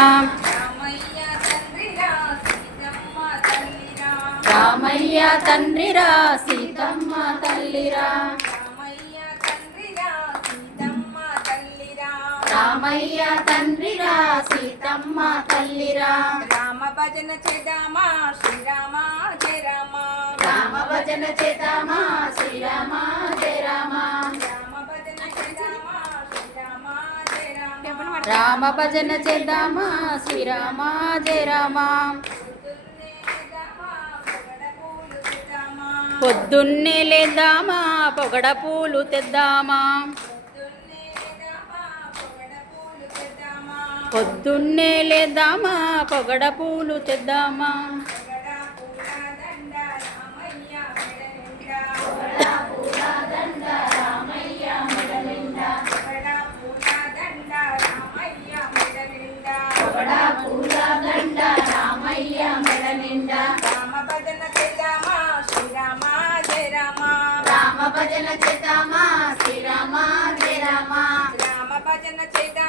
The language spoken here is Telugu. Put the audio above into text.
రామయ్య తండ్రిరా సీతమ్మ తల్లిరా. రామయ్య తండ్రిరా సీతమ్మ తల్లిరా. రామ భజన చేద్దామా శ్రీరామ జయ రామ. రామ భజన చేద్దామా శ్రీరామ జయ రామ. రామ భజన చేద్దామా శ్రీరామ జయ రామ. రామ భజన చేద్దామా శ్రీరామ జయ రామ. పొద్దున్నే లేద్దామా పొగడ పూలు తెద్దామా. పొద్దున్నే లేద్దామా పొగడ పూలు తెద్దామా. భజన చేద్దామా శ్రీరామ జయ రామ. రామ భజన చేద్దామా